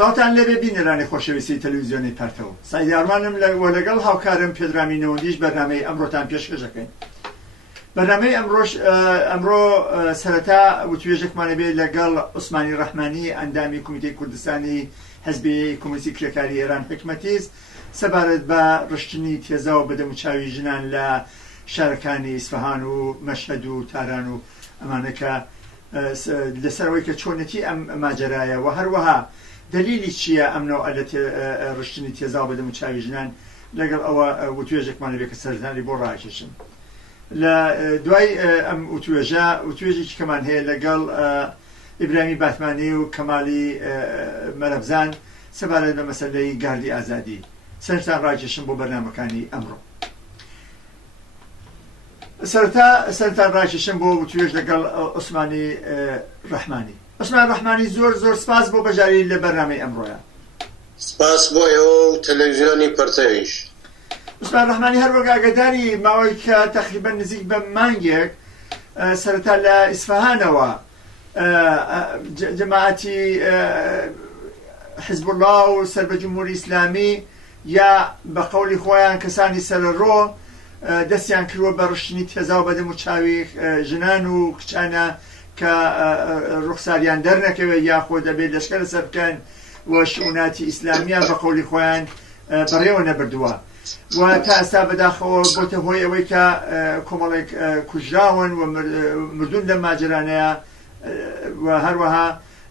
سڵاتان لەبێ بینەرانی خۆشەویستی تەلەڤیزیۆنی پەرتەوە سایدی ئارمانم لەگەڵ هاوکارم پێدرامینەوەندیش بەرنامەی ئەمڕۆتان پێشکەشەکەین. بەرنامەی ئەمڕۆ سەرەتا وتوێژێکمانە بێت لەگەڵ عوسمانی ڕەحمانی ئەندامی کۆمیتەی کوردستانی حزبی کۆمیتی کرێکاری ئێران حکمەتیز سەبارەت بە ڕشتنی تێزا و بەدەموچاوی ژنان لە شارەکانی ئیسفەهان و مەشهەد و تاران و ئەمانە کە لەسەرەوەی کە چۆنەتی ئەم ماجەرایە و هەروەها دلیلی چییە ئەم نوع ڕشتنی تێزا و بەدەموچاوی ژنان لەگەڵ ئەوە وتوێژێکمانە بێت کە سەرنجی بۆ ڕاکێشن. لە دوای ئەم وتوێژێکی کەمان هەیە لەگەڵ ئیبراهیمی باتمانی و کەمالی مەرەبزان سەبارەت بە مەسەلەی گاردی ئازادی. سەرنجتان ڕاکێشن بۆ بەرنامەکانی ئەمڕۆ. سەرەتا ڕاکێشن بۆ وتوێژ لەگەڵ عوسمانی ڕەحمانی. عوسمان ڕەحمانی زۆر سپاس بۆ بەژاری لە بەرنامەی ئەمڕۆیە. سپاس بۆ ئێوە و تەلەڤیزیۆنی پەرتەویش. عوسمان ڕەحمانی هەر وەک ئاگاداری ماوەی کە تەقریبەن نزیک بە مانگێک سەرەتا لە ئیسفەهانەوە جەماعەتی حیزب الله و سەر بە جومهوری ئیسلامی یا بە قەولی خۆیان کەسانی سەرەڕۆ دەستیان کردووە بە ڕشتنی تێزا و بەدەموچاوی ژنان و کچانە کە ڕوخساریان دەرنەکەوێت یاخۆ دەبێت لەشکە لەسەر بکەن و شعوناتی ئیسلامیان بە قەولی خۆیان بەڕێوە نەبردووە و تا ئێستا بەداخەوە بۆتە هۆی ئەوەی کە کۆمەڵێک کوژراون و مردون لە ماجرانەیە و هەروەها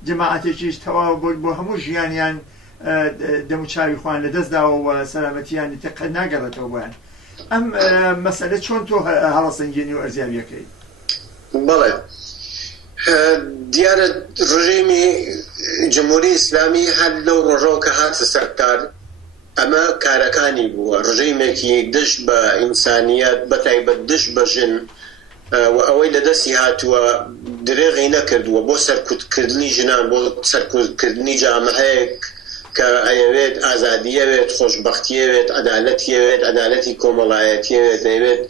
جەماعەتێکیش تەواو بۆ هەموو ژیانیان دەموچاوی خۆیان لەدەستداوە و سەلامەتیان تێقە ناگەڕێتەوە بۆیان. ئەم مەسەلە چۆن تۆ هەڵەسەنگێنی و ئەرزیابیەکەی؟ بەڵێ دیارە ڕژیمی جمهوری ئیسلامی هەر لەو ڕۆژەوە کە هاتە سەرکار ئەمە کارەکانی بووە، ڕژیمێکی دشت بە ئینسانیەت بەتایبەت دشت بە ژن و ئەوەی لەدەستی هاتووە درێغی نەکردووە بۆ سەرکوتکردنی ژنان، بۆ سەرکوتکردنی جامعەیەک کە ئەیەوێت ئازادیەوێت، خۆشبەختیەوێت، عەدالەتیەوێت، عەدالەتی کۆمەڵایەتیەوێت، دەیەوێت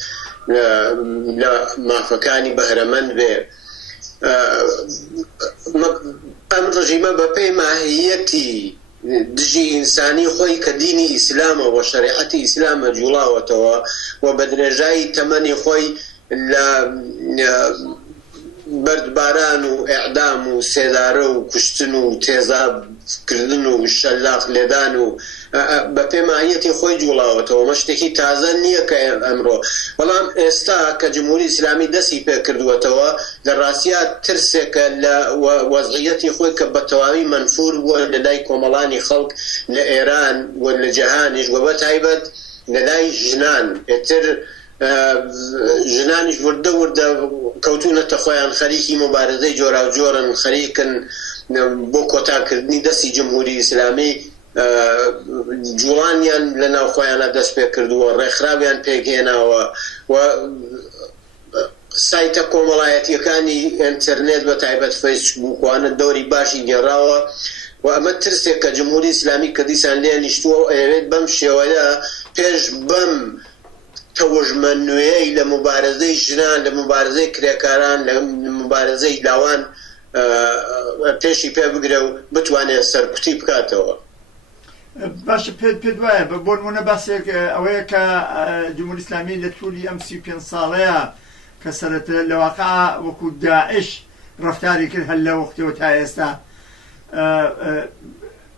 لە مافەکانی بەهرەمەند بێ. ئەم ڕژیمە بەپێی ماهیەتی دژی ئینسانی خۆی کە دینی ئیسلامە و شەریعەتی ئیسلامە جوڵاوەتەوە و بە درێژایی تەمەنی خۆی لە بەردباران و ئێعدام و سێدارە و کوشتن و تێزابکردن و شەلاق لێدان و بە پێمایەتی خۆی جوڵاوەتەوە. مە شتێکی تازە نییە کە ئەمڕۆ، بەڵام ئێستا کە جمهوری ئیسلامی دەستی پێکردووەتەوە لە ڕاستیە ترسێکە لە وەزعیەتی خۆی کە بە تەواوی منفور بووە لەلای کۆمەڵانی خەڵک لە ئێران و لە جەهانیش و بەتایبەت لەلای ژنان. ئێتر ژنانیش وردە کەوتونەتە خۆیان خەریکی مبارزەی جۆرا و جۆرن، خەریکن بۆ کۆتاکردنی دەستی جمهوری ئیسلامی، جوڵانیان لە ناو خۆیانە دەست پێ کردووە، ڕێکخراویان پێگەێناوە و سایتە کۆمەڵایەتیەکانی ئینتەرنێت بە تایبەت فەیسبووکوانە دەوری باشی گێڕاوە و ئەمە ترسێک کە جمهوری ئیسلامی کە دیسان لێ نیشتووە ئەوێت بەم شێوەیە پێش بەم تەوژمە نوێی لە مبارزەی ژنان، لە مبارزەی کرێکاران، لە مبارزەی لاوان پێشی پێ بگرە و بتوانێت سەرکوتی بکاتەوە. باشە پێ دوایە بۆ نمونە باسێک ئەوەیە کە جمهوری ئیسلامی لە توولی ئەم 35 ساڵەیە کە سەرەتا لەواقع وەکو داعش ڕەفتاری کرد هەر لە وەختەوە تا ئێستا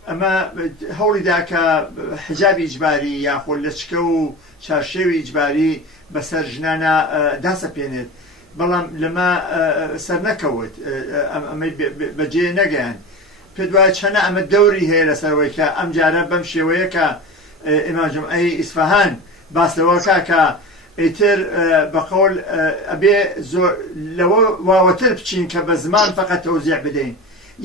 ئەمە هەوڵیدا کە حجابی ئیجباری یاخۆ لەچکە و چارشێوی ئیجباری بەسەر ژنانە داسەپێنێت، بەڵام لەمە سەر نەکەوت، ئەمەی بەجێ نەگەیان. پێ دوایە چەنە ئەمە دەوری هەیە لەسەرەوەی کە ئەم جارە بەم شێوەیە کە ئیمام جومعەی ئیسفەهان باس لەوەکە کە ئیتر بەقەول ئەبێ زۆر لەوە واوەتر بچین کە بە زمان فەقەت تەوزیع بدەین،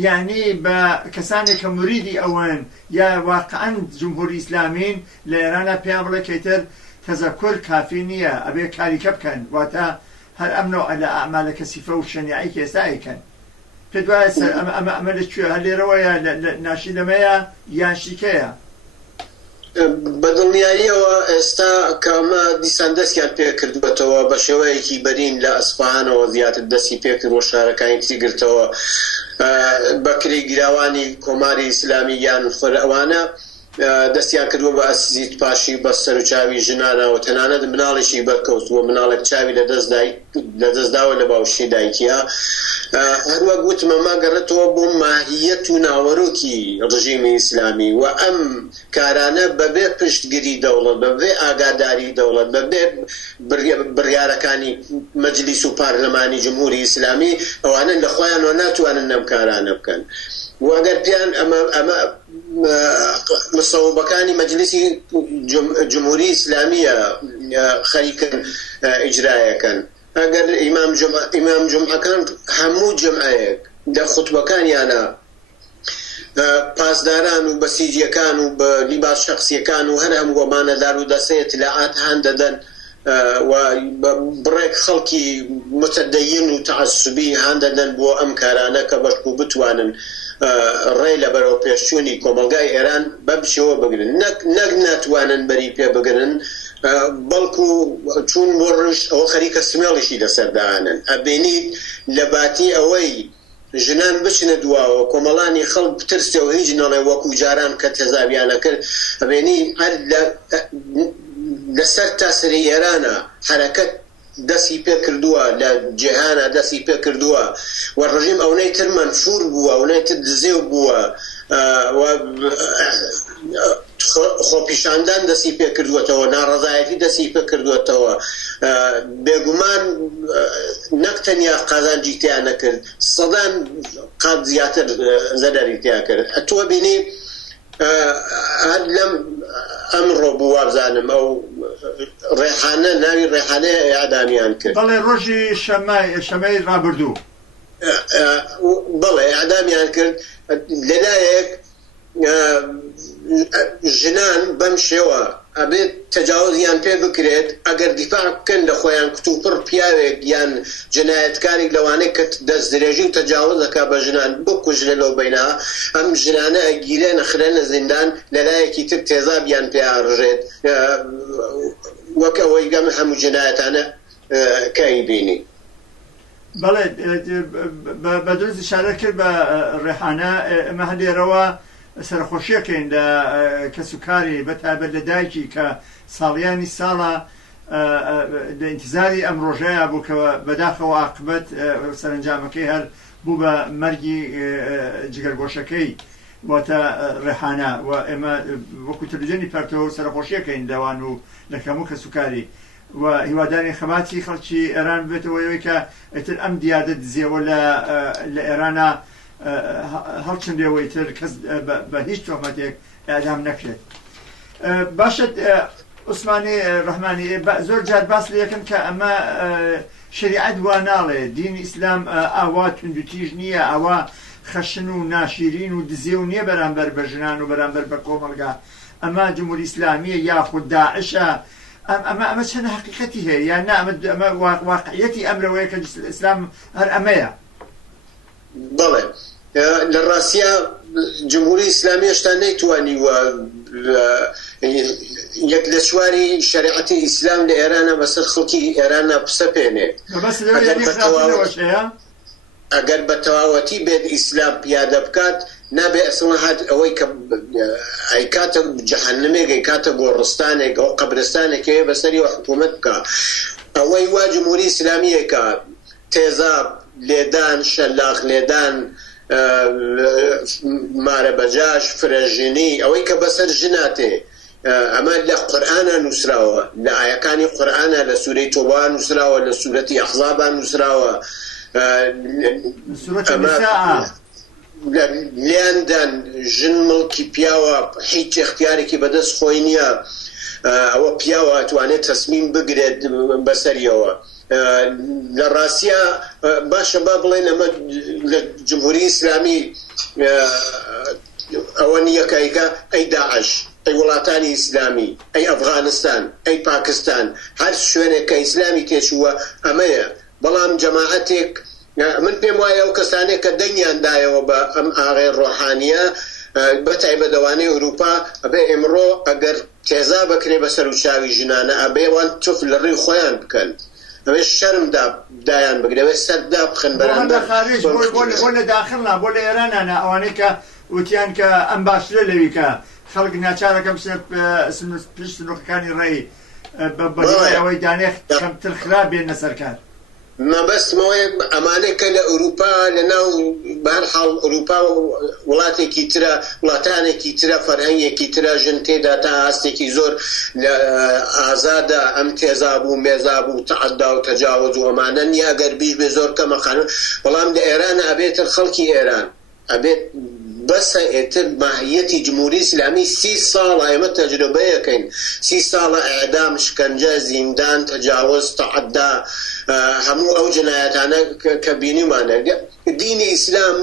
یعنی بە کەسانێک کە موریدی ئەوەن یا واقعاً جمهوری ئیسلامین لە ئێرانە پێیان بڵێ کە ئیتر تەزەکر کافی نییە، ئەبێ کاریکە بکەن، واتە هەر ئەم نوع لە ئەعمالە کەسیفە و شەنیعی کە ئێستا ئەیکەن. پێ دوایە ئەمە لەکوێ هەر لێرەوەیە ناشی لەمەیە یان شیکەیە؟ بەدڵنیاییەوە ئێستا کەمە دیسان دەستیان پێ کردوێتەوە بە شێوەیەکی بەرین لە ئەسفەهانەوە زیاتر دەستی پێکردوە شارەکانی تری گرتەوە بەکری گراوانی کۆماری ئیسلامی یان ئەوانە دەستیان کردووە بە ئەسیزیت پاشی بە سەر و چاوی ژنانەوە تەنانەت مناڵێکی بەرکەوتووە مناڵێک چاوی لەدەستداوە لە باوشی دایکیە هەروە گوتمە ماگەڕێتەوە بۆ ماهیەت و ناوەڕۆکی ڕژیمی ئیسلامی و ئەم کارانە بەبێ پشتگیری دەوڵەت بەبێ ئاگاداری دەوڵەت بەبێ بڕیارەکانی مەجلیس و پارلەمانی جمهوری ئیسلامی ئەوانە لە خۆیانەوە ناتوانن ئەم کارانە بکەن وەگەر پیان ئەمە مصوبەکانی مەجلیسی جمهوری ئیسلامیە خەریکن ئیجرایەکەن ئەگەر ئیمام جمعەکان هەموو جمعەیەک لە خوتبەکانیانە پاسداران و بەسیجیەکان و بە لیباس شەخسیەکان و هەر هەموو وەمانەدار و دەسەیە اطلاعات هەن دەدەن و بڕێک خەڵکی متەدەین و تەعەسسوبی هەن دەدەن بۆ ئەم کارانە کە بەشکو بتوانن ڕێ لە بەرەو پێشچوونی کۆمەلگای ئێران بەبشەوە بگرن نەک ناتوانن بەری پێ بگرن بەڵکو چوون بۆ ڕژ ئەوە خەریکە سمێڵیشی لەسەردانن ئەبینیت لە باتی ئەوەی ژنان بچنە دواوە کۆمەڵانی خەڵک بترسێ و هیچ نەڵێ وەکو جاران کە تێزابیانە کرد ئەبینی هەر لەسەر تاسری ئێرانە حرەکەت دەستی پێ کردووە لە جیهانە دەستی پێ کردووە و ڕژیم ئەوەی تر منفور بووە ئەوەی تر دزێو بووە خۆپیشاندان دەستی پێ کردووەتەوە ناڕەزایەتی دەستی پێ کردووەتەوە بێگومان نەک تەنیا قازانجی تیا نەکرد سەدان قات زیاتر زەرەری تیا کرد تۆ بینی هەر لەم ئەمڕۆ بوو وابزانم ئەو ڕێحانە ناوی ڕێحانەیە ئیعدامیان کرد بەڵێ ڕۆژی شەمەی ڕابردوو بەڵێ ئیعدامیان کرد لەلایەک ژنان بەم شێوە ئەبێت تەجاوزیان پێ بکرێت ئەگەر دیفاع بکەن لە خۆیان کتوپڕ پیاوێک یان جنایەتکارێک لەوانەیە کە دەست درێژی و تەجاوز دەکا بە ژنان بکوژرێ لەو بینەها ئەم ژنانە ئەگیرێنە خرێنە زیندان لەلایەکی تر تێزابیان پێ ئاڕژێت وەک ئەوەی گەم هەموو جنایەتانە کەیبینی بەڵێ بە دروست ئشارە کرد بە ڕێحانە ئەمە هەندێرەوە سەرخۆشیەکەین لە کەسوکاری بەتابەت لە دایکی کە ساڵیانی ساڵە لە ئینتیزاری ئەم ڕۆژەیە بوو کە بەداخەوە عاقبەت سەرنجامەکەی هەر بوو بە مەرگی جگەرگۆشەکەی واتە ڕێحانە و ئێمە وەکو تەلەڤیزیۆنی پەرتەوە سەرخۆشیەکەین لەوان و لە هەموو کەسوکاری و هیواداری خەباتی خەڵکی ئێران بێتەوە ئەوەی کە ئیتر ئەم دیادە دزیەوە لە ئێرانە هەڵچندێەوەی تر کەس بە هیچ تۆمەتێک ئەدام نەکرێت باشە عوسمانی ڕەحمانی زۆر جار باس لە یەکەم کە ئەمە شریعەت وا ناڵێ دینی ئیسلام ئاوا توندوتیژ نییە ئەوە خەشن و ناشیرین و دزێ و نییە بەرامبەر بە ژنان و بەرامبەر بە کۆمەلگا ئەمە جمهوری ئیسلامیە یاخود داعشە ئەمە چەند حقیقەتی هەیە یان نا ئەمە واقعیەتی ئەمرەوەیە کە ئیسلام هەر ئەمەیە بەڵێ لە ڕاستیە جمهوری ئیسلامی هێشتا نەیتوانی وە یەک لە چواری شریعەتی ئیسلام لە ئێرانە بەسەر خەڵکی ئێرانە پسەپێنێت ئەگەر بە تەواوەتی بێت ئیسلام پیادە بکات نابێ ئەسڵەهات ئەوەی کە ئەیکاتە جەهەنەمێک ئەیکاتە گۆڕستانێک ئەو قەبرستانێکەیە بەسەری حکوومەت بکە ئەوەی وا جمهوری ئیسلامیەکە تێزاب لێدان شەلاق لێدان مارە بەجاش فرەژنی ئەوەی کە بەسەر ژناتێ ئەمە لە قورئانە نووسراوە لە ئایەکانی قورئانە لە سوورەی تۆبا نووسراوە لە سوورەتی ئەحزابا نووسراوە لیاندان ژن مڵکی پیاوە هیچ اختیارێکی بەدەست خۆی نییە ئەوە پیاوە ئەتوانێت تەسمیم بگرێت بەسەریەوە لە ڕاستیە باشە با بڵێن ئەمە لە جمهوری ئیسلامی ئەوە نییە کایکە ئەی داعش ئەی وڵاتانی ئیسلامی ئەی ئەفغانستان ئەی پاکستان هەر شوێنێک کە ئیسلامی تێچووە ئەمەیە بەڵام جەماعەتێک من پێم وایە ئەو کەسانێک کە دەنگیاندایەوە بە ئەم ئاغای ڕۆحانیە بەتایبەتەوانەی ئەوروپا ئەبێ ئێمڕۆ ئەگەر تێزا بکرێ بەسەر و چاوی ژنانە ئەبێ وان تف لە ڕێی خۆیان بکەن ئەوێ شەرم دایان بگرێ سەردا بخن بەرەمبەر خارج بۆ لە داخلنا بۆ لە ئێرانانە ئەوانەی کە وتیان کە ئەم باشترە لەوی کە خەڵک ناچارەکەم پشت سنووقەکانی ڕێی بەدوای ئەوەی دانێ کەمتر خراپ بێنە سەرکار مەبەستمەوەی ئەمانەی کە لە ئەوروپا لەناو بەهەرحاڵ ئەوروپا وڵاتێکی ترە وڵاتانێکی ترە فەرهەنگێکی ترە ژن تێدا تا هەستێکی زۆر ئازادە ئەم تێزابوو مێزابوو تەعەدا و تەجاوز و ئەمانە نییە ئەگەر بیش بێ زۆر کەمە خانوو بەڵام لە ئێرانە ئەبێتر خەڵکی ئێران ئەبێت بەسە ئێتر ماهیەتی جمهوری ئیسلامی 30 ساڵ ئێمە تەجربەیەکەین 30 ساڵە ئەعدام شکنجە زیندان تەجاوز تەعەدا هەموو ئەو جنایەتانە کە بینیمانە دینی ئیسلام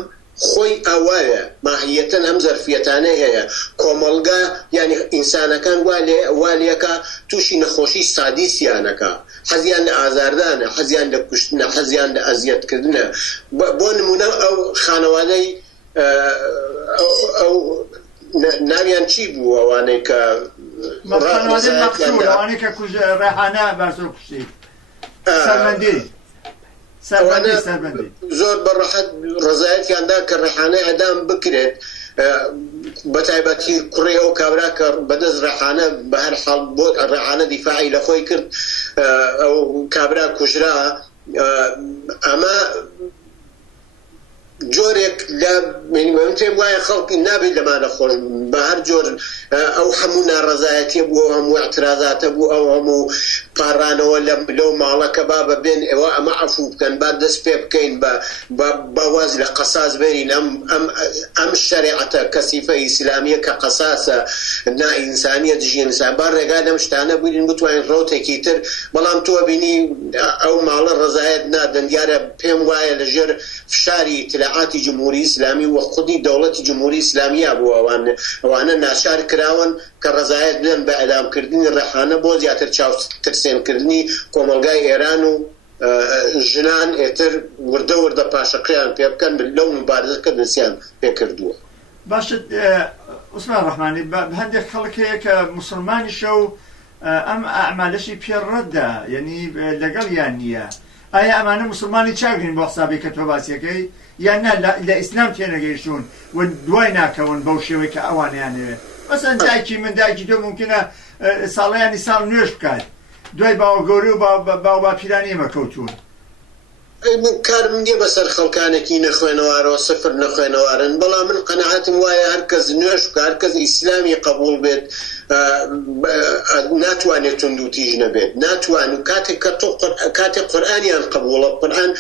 خۆی ئەوایە ماهیەتەن ئەم زەرفیەتانە هەیە کۆمەڵگا یعنی ئینسانەکان والێکە تووشی نەخۆشی سادیسیانەکە حەزیان لە ئازاردانە حەزیان لە کوشتنە حەزیان لە ئەزیەتکردنە بۆ نمونە ئەو خانەوادەی ئەو ناویان چی بوو ئەوانەی کە ئەوانەی کە ڕێحانە بەرزۆر کوشتی سەربەندی زۆر بەڕەحەت ڕزایەتیاندا کە ڕێحانەی ئەدام بکرێت بە تایبەتی کوڕێ ئەو کابرا کە بەدەست ڕێحانە بە هەر حاڵ بۆ ڕێحانە دیفاعی لە خۆی کرد ئەو کابرا کوژرا ئەمە جۆرێک لە پێم وایە خەڵکی نابێت لەمانە خۆش بە هەر جۆر ئەو هەموو ناڕەزایەتیە بوو هەموو اعترازاتە بوو ئەو هەموو پارانەوە لەو ماڵەکە با ببێن ئێوە ئەمە عەفو بکەن با دەست پێ بکەین بەواز لە قەساس بێرین ئەم شەریعەتە کەسیفە ئیسلامیە کە قەساسە نائینسانیە دژی ئینسان با ڕێگا لەم شتانە بووین بتوانین ڕۆتێکی تر بەڵام تۆ بینی ئەو ماڵە ڕزایەت نادەن دیارە پێم وایە لەژێر فشاری اطلاعاتی جمهوری ئیسلامی و خودی دەوڵەتی جمهوری ئیسلامیە بوو ئەوانە ناچار کراون کە ڕزایەت بدەن بە ئەلامکردنی ڕێحانە بۆ زیاتر چاوترسێنکردنی کۆمەلگای ئێران و ژنان ئێتر وردە وردە پاشەقیان پێ بکەن لەو مبارزەکە دەستیان پێ کردووە. باشە عوسمان ڕەحمانی هەندێک خەڵک هەیە کە موسڵمانیشە و ئەم ئەعمالەشی پێڕەتدا یعنی لەگەڵ یان نییە ئایا ئەمانە موسڵمانی چاگرین بۆ حسابی کە تۆ باسیەکەی یان لە ئیسلام تێنەگەیشتون و دوای ناکەون بەو شێوەی کە ئەوانیانەوێت مەسەن دایکی من دایکی تۆ ممکنە ساڵیانی ساڵ نوێش بکات دوای باوە گەوری و باو باپیرانی ئێمە کەوتون کارم نییە بەسەر خەڵکانێکی نەخوێنەوارەوە سفر نەخوێنەوارن بەڵام من قەنەعەتم وایە هەرکەس نوێش بکە هەرکەس ئیسلامی قبول بێت ناتوانێت تند و تیژ نەبێت ناتوان و کاتێک قورئانیان قبوڵە قورئان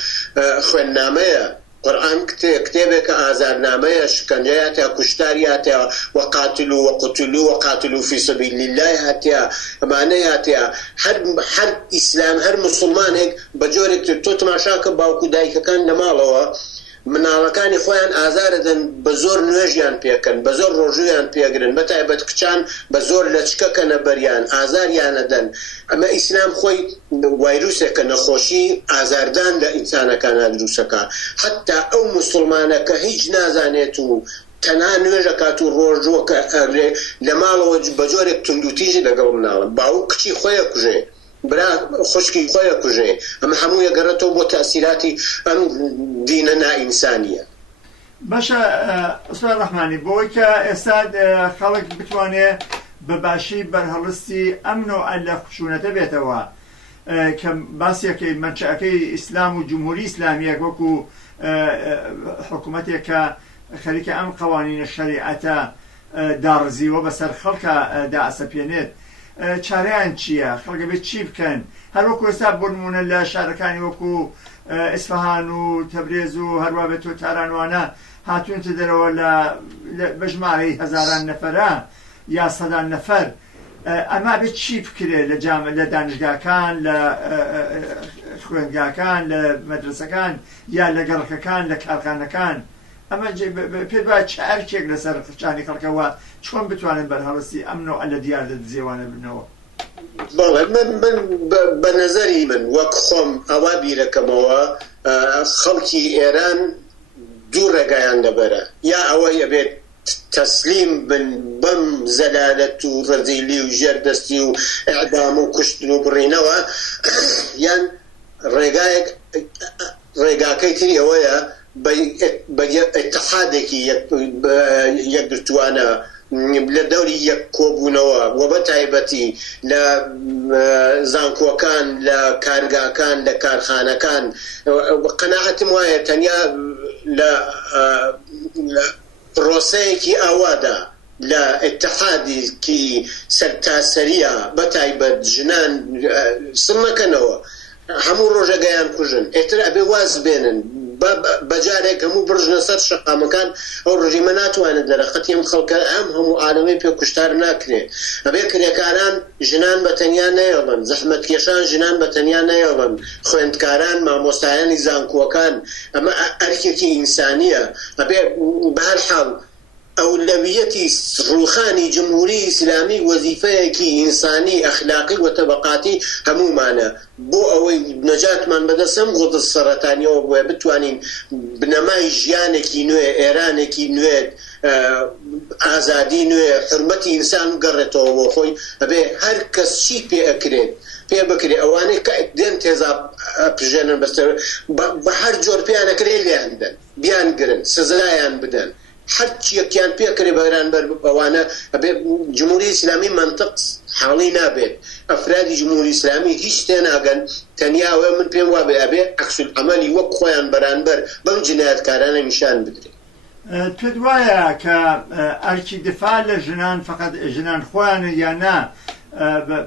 خوێندنامەیە قورئان کتێبێکە ئازارنامەیە شکنجەیە هاتیا کوشتاری هاتیا وقاتلوا وقتلوا وقاتلوا في سبيل الله هاتیا ئەمانەی هاتیا هەر ئیسلام هەر موسڵمانێک بە جۆرێک تۆ تەماشاکە باوکو دایکەکان لە ماڵەوە مناڵەکانی خۆیان ئازارەدەن بە زۆر نوێژیان پێکەن بە زۆر ڕۆژویان پێگرن بە تایبەت کچان بە زۆر لە چکەکەنە بەریان ئازاریانەدەن ئەمە ئیسلام خۆی وایروسێکە نەخۆشی ئازاردان لە ئینسانەکانە دروستەکە حتا ئەو موسڵمانە کە هیچ نازانێت و تەنها نوێژەکات و ڕۆژووەکە لە ماڵەوە بە جۆرێک توندوتیژی لەگەڵ مناڵە باو کچی خۆیە کوژێ برا خوشکی خۆیە کوژێ ئەمە هەموو یەگەڕێتەوە بۆ تەسیراتی ئەم دینە نائینسانیە. باشە عوسمان ڕەحمانی بۆی کە ئێستا خەڵک بتوانێت بە باشی بەرهەڵستی ئەم نوع لە خشونەتە بێتەوە کە باسیەکەی منشەکەی ئیسلام و جمهوری ئیسلامیە وەکو حکوومەتێک کە خەریکە ئەم قوانینە شەریعەتە داڕزیوە بەسەر خەڵکە دائەسەپێنێت چارەیان چییە خەڵکە بێت چی بکەن هەروەکو ئێستا بۆ نمونە لە شارەکانی وەکو ئیسفەهان و تەبرێز و هەروە بێت و تارانوانە هاتوونتە دەرەوە لە بەژمارەی هەزاران نەفەرە یا سەدان نەفەر ئەما بێت چی بکرێت لە دانشگاکان لە خوێندگاکان لە مەدرسەکان یا لە گەڕەکەکان لە کارخانەکان ئەمە پێ چارکێک لەسەر خچانی خەڵکەوە چۆن بتوانن بەرهەڵستی ئەمنەوە لە دیار دەزیێوانە بنەوە. من بە نەزەری من وەک خۆم ئەوا بیرەکەمەوە خەڵکی ئێران دوو ڕێگایان دەبەرە یا ئەوە ئەبێت تەسلیم بن بەم زەلالەت و ڕەزیلی و ژێردەستی و ئەعدام و کوشتن و بڕینەوە یان ڕێگاکەی تری ئەوەیە بە اتحادێکی یەکگرتووانە لە دەوری یەک کۆبوونەوە و بە تایبەتی لە زانکۆکان لە کارگاکان لە کارخانەکان قەناعەتم وایە تەنیا لە پرۆسەیەکی ئاوادا لە اتحادێکی سەرتاسەریە بە تایبەت ژنان سڵ نەکەنەوە هەموو ڕۆژەگەیان کوژن ئێتر ئەبێ واز بێنن بەجارێک هەموو بڕژنە سەر شەقامەکان ئەو ڕژیمە ناتوانێت دەرەقەتی ئەم خەڵکە ئەم هەموو عالەمەی پێ کوشتار ناکرێت ئەبێ کرێکاران ژنان بەتەنیا نەیەڵن زەحمەتکێشان ژنان بەتەنیا نەیەڵن خوێندکاران مامۆستایانی زانکۆکان ئەمە ئەرکێکی ئینسانیە ئەبێ بەهەرحاڵ ئەولەویەتی ڕووخانی جمهوری ئیسلامی وەزیفەیەکی ئینسانی ئەخلاقی و تەبەقاتی هەمومانە بۆ ئەوەی نەجاتمان بەدەسەم غۆدە سەرەتانیەوە بۆیە بتوانین بنەمای ژیانێکی نوێ ئێرانێکی نوێ ئازادی نوێ حرمەتی ئینسان گەڕێتەوە بۆ خۆی ئەبێ هەر کەس چی پێ ئەکرێت پێ بکرێ ئەوانەی کە دێن تێزا پژێنن بەستەر بە هەر جۆر پێیان ئەکرێ لێیان بدەن بیان گرن سزایان بدەن هەر چیەکیان پێکرێ بەرامبەر ئەوانە ئەبێ جمهوری ئیسلامی منطق حاڵی نابێت ئەفرادی جمهوری ئیسلامی هیچ تێناگەن تەنیاوە من پێم وابێ ئەبێ عەکسولعەمەلی وەک خۆیان بەرامبەر بەم جینایەتکارانە نیشان بدرێت پێت وایە کە ئەرکی دفاع لە ژنان فقط ژنان خۆیانە یان نا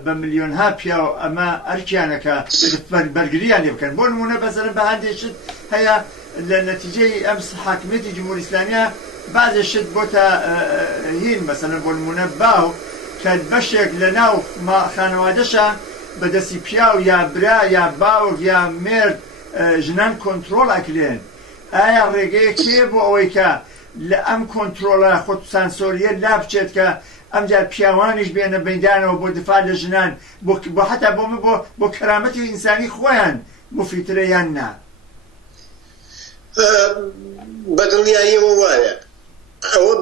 بە ملیۆنها پیا و ئەمە ئەرکیانەکە بەرگریان لێ بکەن بۆ نمونە بەزەرم بە هەندێکشت هەیە لە نەتیجەی ئەم حاکمیەتی جمهوری ئیسلامیە بعضێشت بۆتە هین مەسەلەن بۆ نمونە باو کە بەشێک لە ناو خانەوادەشە بەدەستی پیا و یا برا یا باوک یا مرد ژنان کۆنتڕۆڵ ئەکرێن ئایا ڕێگەیە کێ بۆ ئەوەی کە لە ئەم کۆنتڕۆڵە خۆت سانسۆریە لا بچێت کە ئەمجار پیاوانیش بێنە بەیدانەوە بۆ دفاع لە ژنان بۆ حتا بۆ کەرامەتی ئینسانی خۆیان مفیدترە یان نا بەدڵنیاییەوە وایە ئەوە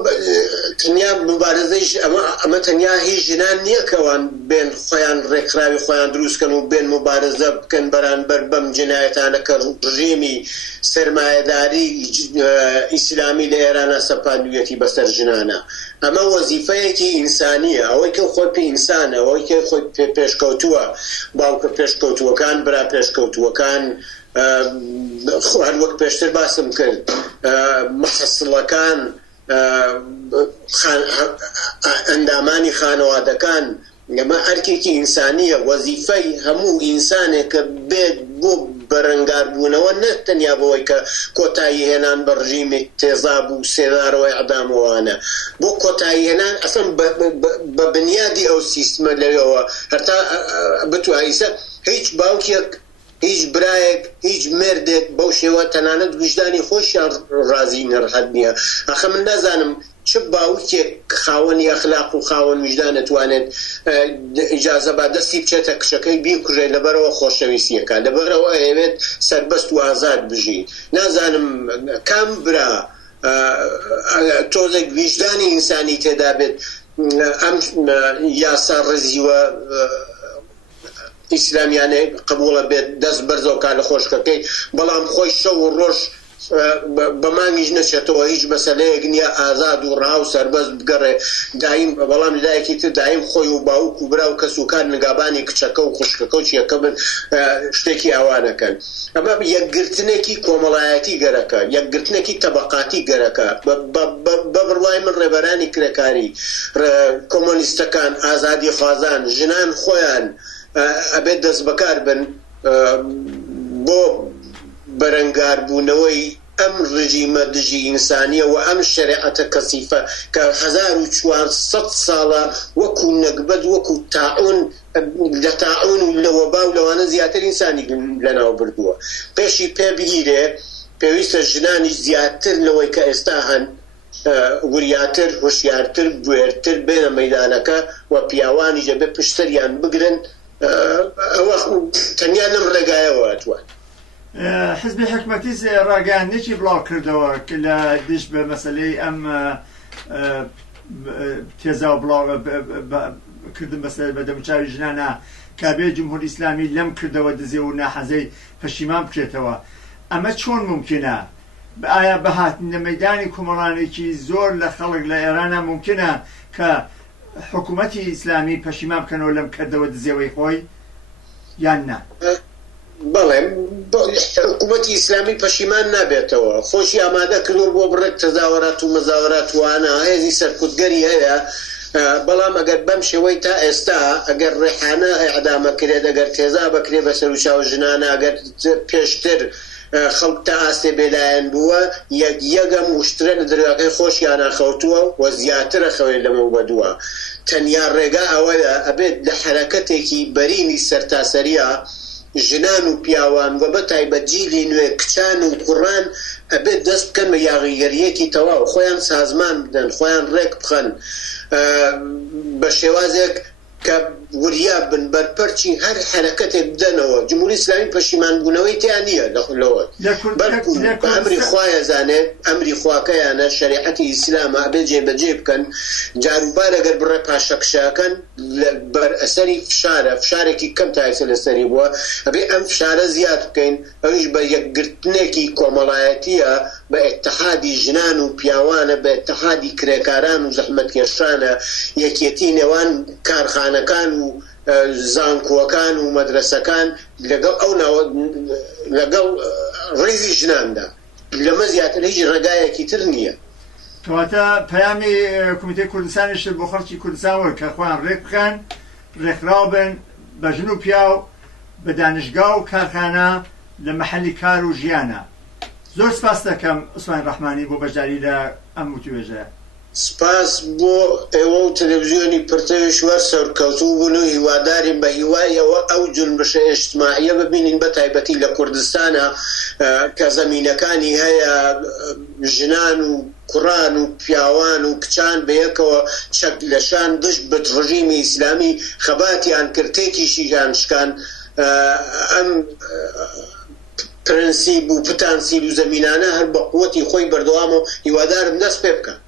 تەنیا مبارزەیش ئەمە تەنیا هیچ ژنان نییە کەوان بێن خۆیان ڕێکخراوی خۆیان دروستکەن و بێن مبارزە بکەن بەرامبەر بەم جنایەتانە کە ڕژیمی سەرمایەداری ئیسلامی لە ئێرانە سەپاندوویەتی بەسەر ژنانە ئەمە وەزیفەیەکی ئینسانیە ئەوەی کە خۆی پێ ئینسانە ئەوەی کە خۆی پێشکەوتووە باوکە پێشکەوتووەکان برا پێشکەوتووەکان هەر وەک پێشتر باسم کرد مەحەسڵەکان ئەندامانی خانەوادەکان ئەمە ئەرکێکی ئینسانیە وەزیفەی هەموو ئینسانێکە بێت بۆ بەرەنگاربوونەوە نە تەنیا بەوەی کە کۆتایی هێنان بە ڕژیمی تێزاب و سێدارەوەی عەدامەوانە بۆ کۆتایی هێنان ئەسڵ بە بنیادی ئەو سیستمە لەوێەوە هەرتا بتوانیسە هیچ باوکێک هیچ برایەک هیچ مردێک بەو شێوە تەنانەت وجدانی خۆشیان ڕازی نەڕەحەت نییە ئەخە من نازانم چ باوکێک خاوەنی ئەخلاق و خاوەن وجدان نەتوانێت ئیجازە با دەستی بچێتە کشەکەی بیکوژێت لەبەرەوە خۆشەویستیەکە لەبەرەوە ئەوێت سەربەست و ئازاد بژی نازانم کام برا تۆزێک وجدانی ئینسانی تێدا بێت ئەم یاسا ڕزیوە ئیسلامیانە قبوڵە بێت دەست بەرزەوکار لە خۆشکەکەی بەڵام خۆی شەو و ڕۆژ بەمانگیش نەچێتەوە هیچ مەسەلەیەک نییە ئازاد و ڕاو سەربەست بگەڕێ دایم بەڵام لایەکی تر دایم خۆی و باوک و برا و کەس و کار نگابانی کچەکە و خوشکەکە و چیەکە بن شتێکی ئەوانەکەن ئەمە یەکگرتنێکی کۆمەڵایەتی گەرەکە یەکگرتنێکی تەبەقاتی گەرەکە بە بڕوای من ڕێبەرانی کرێکاری کۆمۆنیستەکان ئازادی خوازان ژنان خۆیان ئەبێت دەست بەکار بن بۆ بەرەنگاربوونەوەی ئەم ڕژیمە دژی ئینسانیە و ئەم شەریعەتە کەسیفە کە 1400 ساڵە وەکو نەکبەت وەکو تاعون لە تاعون و لە وەبا و لەوانە زیاتر ئینسانی لەناو بردووە پێشی پێ بگیرێ پێویستە ژنانیش زیاتر لەوەی کە ئێستا هەن وریاتر هۆشیارتر بوێرتر بێنە مەیدانەکە و پیاوانیش ئەبێ پشتریان بگرن ئەوە تەنیا لەم ڕێگایەوە ئەتوان حزبی حکومەتی ڕاگەیاندنێکی بڵاو کردەوە کە لە دش بە مەسەلەی ئەم تێزا و بڵاو کردن بەسەر بە دەموچاوی ژنانە کابێ جمهوری ئیسلامی لەم کردەوە دزێ و ناحەزەی پەشیمان بکرێتەوە ئەمە چۆن ممکنە ئایا بە هاتنە مەیدانی کۆمەڵانێکی زۆر لە خەڵک لە ئێرانە ممکنە کە حکوومەتی ئیسلامی پەشیمان بکەنەوە لەم کردەوە دزێوەی خۆی یان نا بەڵێ حکوومەتی ئیسلامی پەشیمان نابێتەوە خۆشی ئامادە کردو بۆ بڕێک تەزاوەرات و مەزاوەرات وانە هێزی سەرکوتگەری هەیە بەڵام ئەگەر بەم شێوەی تا ئێستا ئەگەر ڕێحانە ئەعدامەکرێت ئەگەر تێزا بکرێ بە سەر و چاو ژنانە ئەگەر پێشتر خەڵک تا ئاستێ بێلایەن بووە یەکەم وشترە لە دەرگاکەی خۆشیانە خەوتووە و زیاترە خەوێ لەمە بەدووە تەنیا ڕێگا ئەوەیە ئەبێت لە حرەکەتێکی بەرینی سەرتاسەریە ژنان و پیاوان و بە تایبەتجیلی نوێ کچان و کوڕان ئەبێت دەست بکەن بە یاغیگەریەکی تەواو خۆیان سازمان بدەن خۆیان ڕێک بخەن بە شێوازێک کە وریا بن بەرپەرچی هەر حرەکەتێک بدەنەوە جمهوری ئیسلامی پەشیمان بوونەوەی تیان نییە لەخلەوە بەڵکو بە ئەمری خوایە زانێت ئەمری خواکەیانە شەریعەتی ئیسلامە ئەبێت جێبەجێ بکەن جاروبار ئەگەر بڕێ پاشەکشەکەن بەر ئەسەری فشارێکی کەم تایسە لەسەری بووە ئەبێ ئەم فشارە زیاد بکەین ئەویش بە یەکگرتنێکی کۆمەڵایەتیە بە ئیتحادی ژنان و پیاوانە بە ئیتحادی کرێکاران و زەحمەتکێشانە یەکێتی نێوان کارخانەکان و زانکۆکان و مەدرسەکان لەگەڵ ڕێزی ژناندا لەمە زیاتر هیچ ڕێگایەکی تر نییە کەواتە پەیامی کۆمیتەی کوردستانیش بۆ خەڵکی کوردستان وە کە خۆیان ڕێک بکەن ڕێکراو بن بە ژن و پیاو بە دانشگا و کارخانە لە مەحەلی کار و ژیانە زۆر سپاس دەکەم عوسمان ڕەحمانی بۆ بەشداری لە ئەم وتوێژەیە سپاس بۆ ئێوە و تەلەڤیزیۆنی پرتەویشوە سەرکەوتوو بوون و هیوادارین بە هیوایەوە ئەو جنبشە ئیجتیماعیە ببینین بە تایبەتی لە کوردستانە کە زەمینەکانی هەیە ژنان و کوڕان و پیاوان و کچان بەیەکەوە چەک لەشان دشت بە ڕژیمی ئیسلامی خەباتیان کردێکیشیان شکان ئەم پرەنسیب و پتانسیل و زەمینانە هەر بە قووەتی خۆی بەردەوام و هیوادارم دەست پێ بکەن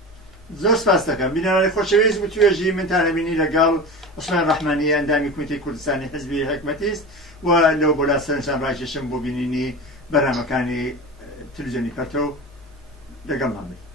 زۆر سپاس دەکەم بینەوەی خۆشەویست توێژی منتانەبینی لەگەڵ عوسمان ڕەحمانی ئەندامی کۆمیتەی کوردستانی حزبی حکومەتیست و لەو بۆلا سەرنجام ڕاکێشم بۆ بینینی بەرنامەکانی تەلەڤیزیۆنی پەرتەو لەگەڵمان بێت